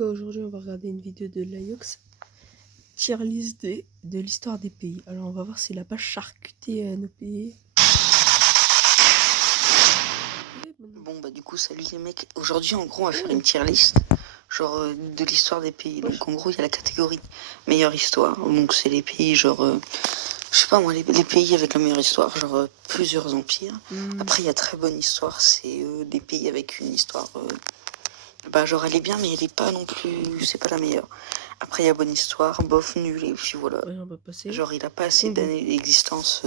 gars, aujourd'hui on va regarder une vidéo de l'Ayox tier list de l'histoire des pays. Alors on va voir s'il a pas charcuté nos pays. Bon bah du coup salut les mecs, aujourd'hui en gros on va faire une tier list genre de l'histoire des pays. Donc en gros il y a la catégorie meilleure histoire, donc c'est les pays genre je sais pas moi, les pays avec la meilleure histoire, genre plusieurs empires. Après il y a très bonne histoire, c'est des pays avec une histoire bah genre elle est bien mais elle est pas non plus, c'est pas la meilleure. Après il y a bonne histoire, bof, nul, et puis voilà. Ouais, on va passer. Genre il a pas assez d'années d'existence.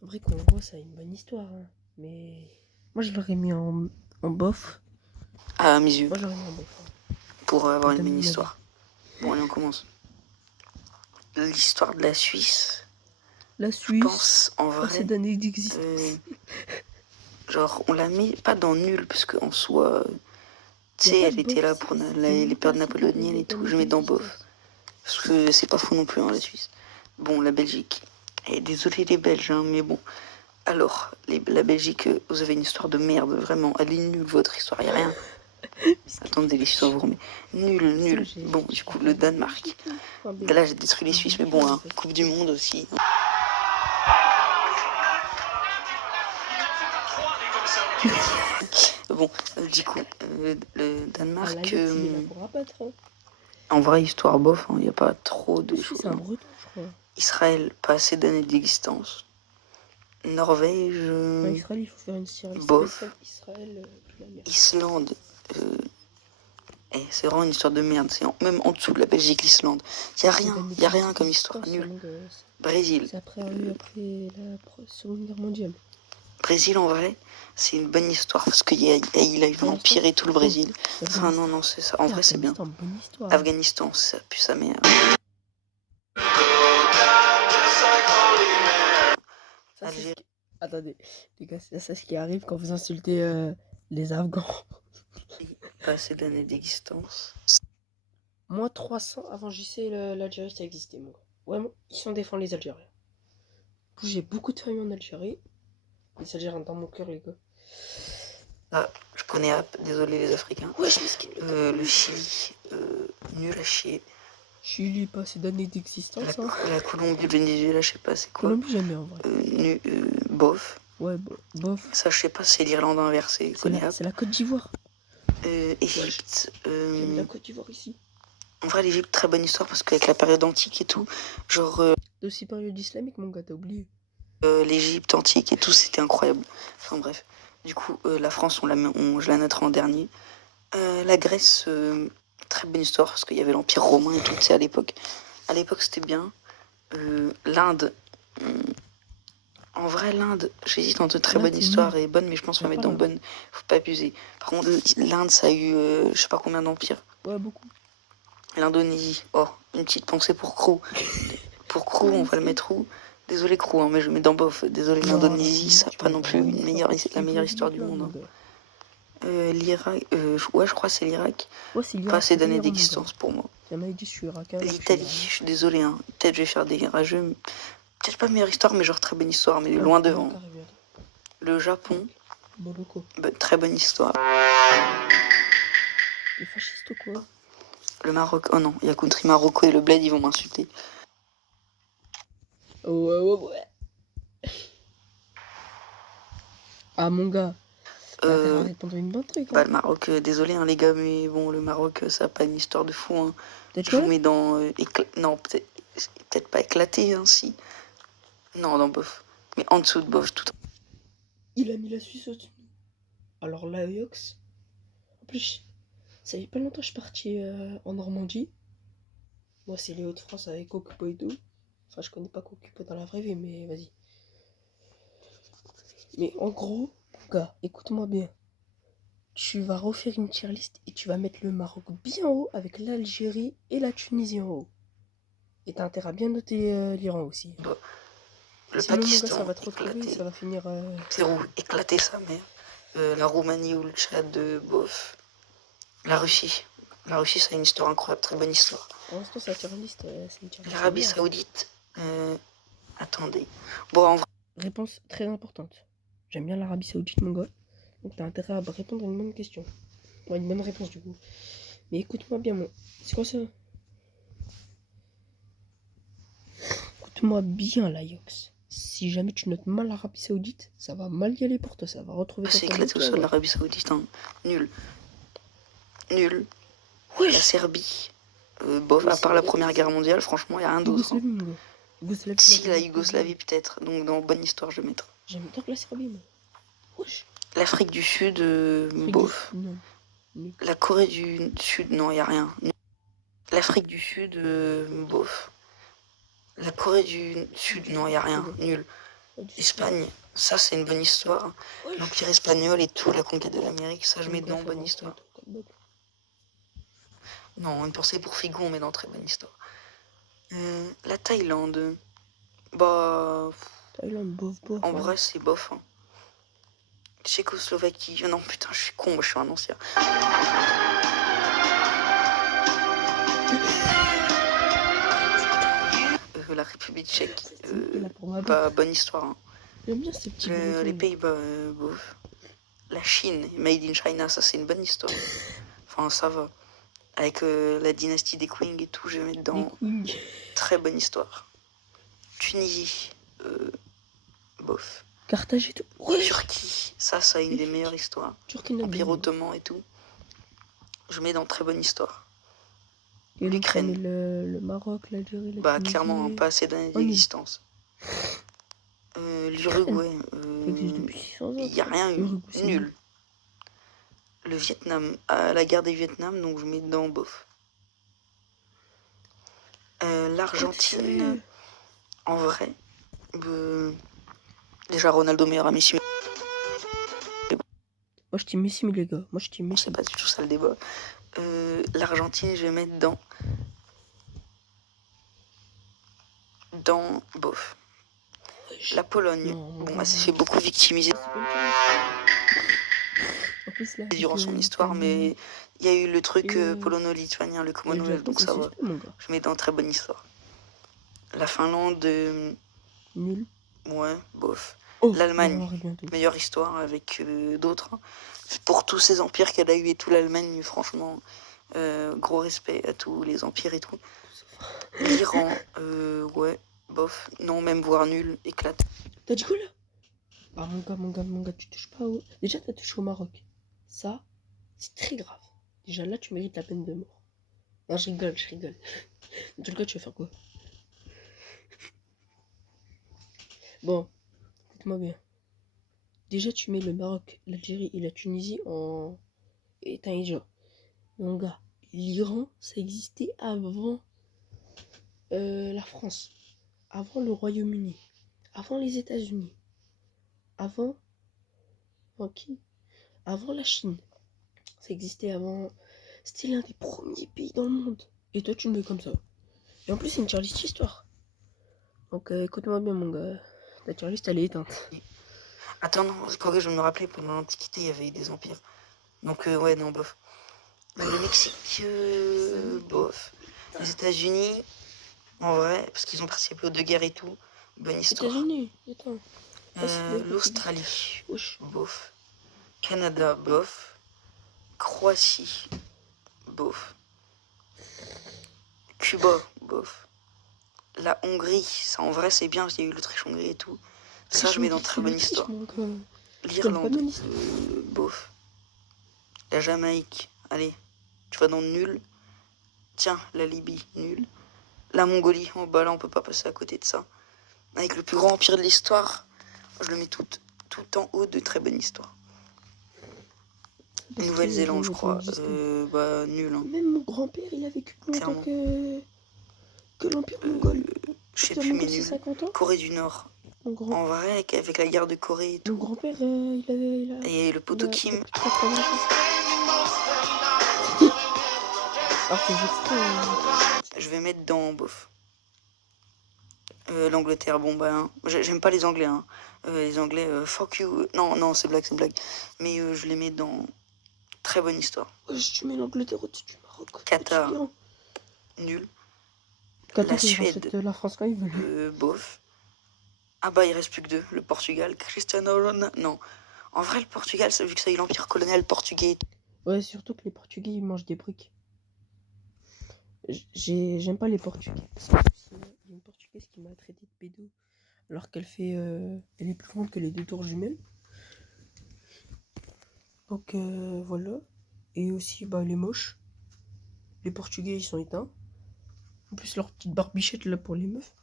En vrai Congo ça a une bonne histoire, hein. Mais moi je l'aurais mis en bof. À mes yeux. Moi j'aurais mis en bof. Hein. Pour avoir une bonne histoire. Bon allez on commence. L'histoire de la Suisse. La Suisse. Je pense en vrai. Assez d'années d'existence. Genre on l'a mis pas dans nul parce qu'en soi, tu sais, elle était là pour les périodes napoléoniennes et tout. Je mets dans bof parce que c'est pas fou non plus hein, la Suisse. Bon la Belgique. Et désolé les Belges hein, mais bon. Alors la Belgique, vous avez une histoire de merde vraiment. Elle est nulle votre histoire, y a rien. Attendez l'histoire vous remet. Nul. Bon du coup le Danemark. Là j'ai détruit les Suisses mais bon hein, Coupe du Monde aussi. Bon, du coup, le Danemark, en vraie histoire bof, il n'y a pas trop de choses. C'est un breton, je crois. Israël, pas assez d'années d'existence. Norvège, Israël, il faut faire une série bof. Israël, Islande, c'est vraiment une histoire de merde. C'est même en dessous de la Belgique, l'Islande. Il n'y a rien comme histoire, nul. Brésil. C'est après la Seconde Guerre mondiale. Brésil, en vrai, c'est une bonne histoire parce qu'il a eu l'Empire et tout le Brésil. Enfin, non, c'est ça. En vrai, c'est bien. Afghanistan, ça pue sa mère. Attendez, les gars, c'est ce qui arrive quand vous insultez les Afghans. Pas assez d'années d'existence. Moi, 300 avant JC, l'Algérie, ça existait, moi. Ouais, ils sont défendent les Algériens. J'ai beaucoup de familles en Algérie. Les Algériens dans mon cœur, les gars. Ah, je connais App, désolé les Africains. Ouais, le Chili, nul à chier. Chili, pas assez d'années d'existence. La Colombie, le Venezuela, je sais pas c'est quoi. Colombie, jamais en vrai. Bof. Ouais, bof. Ça, je sais pas, c'est l'Irlande inversée. C'est la Côte d'Ivoire. Égypte. J'aime la Côte d'Ivoire ici. En vrai, l'Égypte, très bonne histoire parce qu'avec la période antique et tout, genre. Aussi période islamique, mon gars, t'as oublié. L'Égypte antique et tout, c'était incroyable. Enfin bref. Du coup, la France, je la noterai en dernier. La Grèce, très bonne histoire parce qu'il y avait l'Empire romain et tout, tu sais, à l'époque. À l'époque, c'était bien. L'Inde. En vrai, l'Inde, j'hésite entre très bonne histoire et bonne, mais je pense qu'on va mettre dans bonne. Faut pas abuser. Par contre, l'Inde, ça a eu je sais pas combien d'empires. Ouais, beaucoup. L'Indonésie. Oh, une petite pensée pour Krou. Pour Krou, on va le mettre où? Désolé Krou, hein, mais je mets dans bof. Désolé l'Indonésie, ça n'a pas non plus la meilleure histoire du monde. Hein. L'Irak, ouais, je crois que c'est l'Irak. Ouais, c'est l'Irak. Pas assez d'années d'existence pour moi. L'Italie, je suis désolé, hein. Peut-être je vais faire des rageux. Peut-être pas meilleure histoire, mais genre très bonne histoire, mais loin devant. Le Japon, très bonne histoire. Les fascistes ou quoi? Le Maroc, oh non, il y a Country Marocco et le Bled, ils vont m'insulter. Ouais. Ah mon gars. Répondre une bonne truc. Bah, le Maroc, désolé hein, les gars, mais bon, le Maroc, ça n'a pas une histoire de fou. Hein. Je vous mets dans. Non, peut-être pas éclaté, hein, si. Non, dans bof. Mais en dessous de bof, tout. Il a mis la Suisse au-dessus. Alors, l'Ayox. En plus, ça fait pas longtemps que je suis parti en Normandie. Moi, c'est les Hauts-de-France avec Kokupo et tout. Enfin, je connais pas Kokupo dans la vraie vie, mais vas-y. Mais en gros, gars, écoute-moi bien. Tu vas refaire une tier list et tu vas mettre le Maroc bien haut avec l'Algérie et la Tunisie en haut. Et t'as intérêt à bien noter l'Iran aussi. Le Pakistan, ça va te retrouver, ça va finir. Pérou, éclater sa mère. La Roumanie ou le Tchad, bof. La Russie. La Russie, ça a une histoire incroyable, très bonne histoire. Pour l'instant, c'est une liste. L'Arabie Saoudite. Attendez. Bon, en vrai. Réponse très importante. J'aime bien l'Arabie Saoudite, mon gars. Donc, t'as intérêt à répondre à une bonne question. Ouais, une bonne réponse, du coup. Mais écoute-moi bien, mon. C'est quoi ça? Écoute-moi bien, la Yox. Si jamais tu notes mal l'Arabie Saoudite, ça va mal y aller pour toi. Ça va retrouver ton C'est éclaté au sol l'Arabie Saoudite. Hein. Nul. Nul. La Serbie. Bof, à part la Première Guerre mondiale, franchement, il n'y a rien d'autre. Hein. Si, la Yougoslavie peut-être. Donc dans bonne histoire, je vais mettre. J'aime tant que la Serbie, moi. Wesh. L'Afrique du Sud, bof. Non. La Corée du Sud, non, il n'y a rien. L'Afrique du Sud, bof. La Corée du Sud, non, il n'y a rien. Nul. Espagne, ça c'est une bonne histoire. L'Empire espagnol et tout, la conquête de l'Amérique, ça je mets dans bonne histoire. Non, une pensée pour Figo, on met dans très bonne histoire. La Thaïlande, bah... Thaïlande, bof. En vrai, c'est bof. Hein. Tchécoslovaquie, non putain, je suis con, moi je suis un ancien. La République tchèque, bah, bonne histoire. Hein. J'aime bien ces petits les Pays-Bas, bof. La Chine, Made in China, ça c'est une bonne histoire. Enfin, ça va. Avec la dynastie des Qing et tout, je vais mettre dans. Très bonne histoire. Tunisie, bof. Carthage et tout. Ouais. Turquie, ça a une des meilleures histoires. Empire ottoman et tout. Je mets dans très bonne histoire. L'Ukraine. Le Maroc, l'Algérie, bah clairement, pas assez d'années d'existence. L'Uruguay, il n'y a rien eu. Nul. Le Vietnam, la guerre des Vietnam, donc je mets dedans bof. L'Argentine, en vrai, déjà Ronaldo meilleur à Messi. Moi je team Messi, mais les gars, moi je team Messi. C'est pas du tout ça le débat. L'Argentine, je vais mettre dans bof. La Pologne, bon, elle s'est fait beaucoup victimiser durant son histoire, mais il y a eu le truc polono-lituanien, le Commonwealth, donc ça va. Je mets dans très bonne histoire. La Finlande, nul. Ouais, bof. L'Allemagne, meilleure histoire avec d'autres. Hein. Pour tous ces empires qu'elle a eu et tout, l'Allemagne, franchement, gros respect à tous les empires et tout. L'Iran, ouais, bof. Non, même voire nul, éclate. T'as dit quoi là? Ah mon gars, tu touches pas au... Déjà t'as touché au Maroc. Ça, c'est très grave. Déjà là, tu mérites la peine de mort. Non, je rigole. En tout cas, tu vas faire quoi? Bon, écoute-moi bien. Déjà, tu mets le Maroc, l'Algérie et la Tunisie en état déjà. Mon gars, l'Iran, ça existait avant la France, avant le Royaume-Uni, avant les États-Unis, avant qui? Avant la Chine. Ça existait avant. C'était l'un des premiers pays dans le monde. Et toi, tu me mets comme ça. Et en plus, c'est une tier list histoire. Donc, écoute-moi bien, mon gars. Ta tier list, elle est éteinte. Attends, non, quand je me rappelais, pendant l'Antiquité, il y avait eu des empires. Donc, ouais, non, bof. Le Mexique, bof. Les États-Unis, en vrai, parce qu'ils ont participé aux deux guerres et tout. Bonne histoire. États-Unis, attends. L'Australie, bof. Canada, bof. Croatie, bof. Cuba, bof. La Hongrie, ça en vrai c'est bien, il y a eu l'Autriche-Hongrie et tout. Ça je mets dans très bonne histoire. L'Irlande, bof. La Jamaïque, allez, tu vas dans nul. Tiens, la Libye, nul. La Mongolie, oh bah là on peut pas passer à côté de ça. Avec le plus grand empire de l'histoire, je le mets tout en haut de très bonne histoire. Nouvelle-Zélande, je crois. Bah, nul. Hein. Même mon grand-père, il a vécu plus longtemps que l'Empire mongol. Je sais plus, mais nul. Corée du Nord. En vrai, avec la guerre de Corée et tout. Mon grand-père, il a... Et le poteau Kim. Je vais mettre dans bof. L'Angleterre, bon bah, hein. J'aime pas les Anglais. Hein. Les Anglais, fuck you. Non, c'est blague. Mais je les mets dans... Très bonne histoire. Tu mets l'Angleterre au-dessus du Maroc. Qatar, nul. Qatar, la Suède, la France quand ils veulent. bof. Ah bah il reste plus que deux. Le Portugal, Cristiano Ronaldo. Non. En vrai, le Portugal, vu que ça a eu l'empire colonial portugais. Ouais, surtout que les Portugais, ils mangent des briques. J'aime pas les Portugais. Parce qu'en plus, il y a une Portugaise qui m'a traité de pédo alors qu'elle fait, elle est plus grande que les 2 tours jumelles. Donc voilà. Et aussi, bah, les moches. Les Portugais, ils sont éteints. En plus, leur petite barbichette là pour les meufs.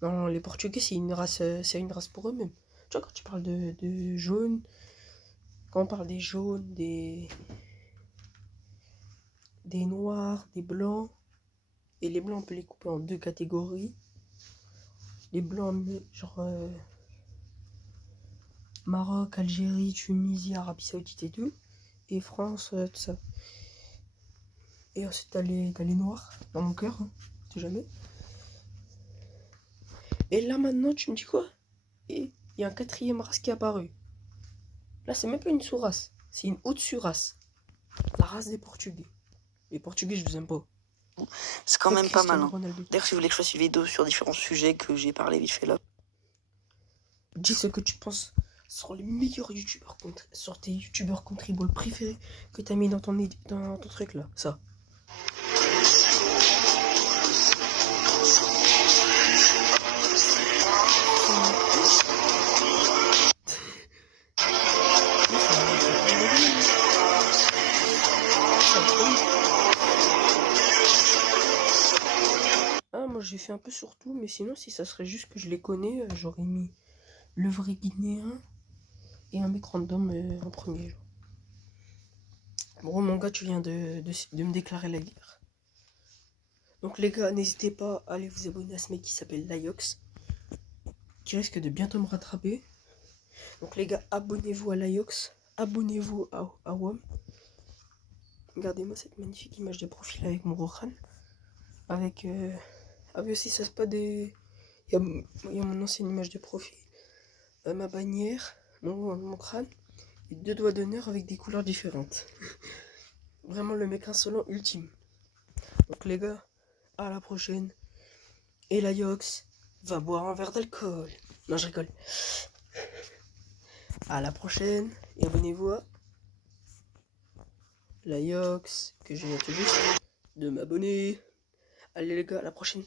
Non, les Portugais, c'est une race pour eux-mêmes. Tu vois, quand tu parles de jaunes, quand on parle des jaunes, des noirs, des blancs, et les blancs, on peut les couper en 2 catégories. Les blancs, genre Maroc, Algérie, Tunisie, Arabie Saoudite et tout. Et France, tout ça. Et ensuite, t'as les noirs, dans mon cœur, hein, tu sais jamais. Et là, maintenant, tu me dis quoi? Et il y a un 4e race qui est apparu. Là, c'est même pas une sous-race, c'est une au-dessus race. La race des Portugais. Les Portugais, je vous aime pas. C'est quand même pas mal. Hein. Ronaldo. D'ailleurs, si vous voulez que je fasse une vidéo sur différents sujets que j'ai parlé vite fait là. Dis ce que tu penses sur les meilleurs youtubeurs, sur tes youtubeurs country ball préférés que t'as mis dans ton truc là. Ça. Ah, moi j'ai fait un peu sur tout, mais sinon, si ça serait juste que je les connais, j'aurais mis le vrai guinéen et un mec random en premier. Genre. Bon, mon gars, tu viens de me déclarer la guerre. Donc, les gars, n'hésitez pas à aller vous abonner à ce mec qui s'appelle Liox, qui risque de bientôt me rattraper. Donc, les gars, abonnez-vous à Liox, abonnez-vous à WOM. Regardez-moi cette magnifique image de profil avec mon Rohan. Avec. Ah oui, aussi, ça se passe des. Il y a mon ancienne image de profil. Ma bannière, mon crâne. Et 2 doigts d'honneur avec des couleurs différentes. Vraiment le mec insolent ultime. Donc, les gars, à la prochaine. Et Liox va boire un verre d'alcool. Non, je rigole. À la prochaine. Et abonnez-vous à Liox, que je viens tout juste de m'abonner. Allez les gars, à la prochaine.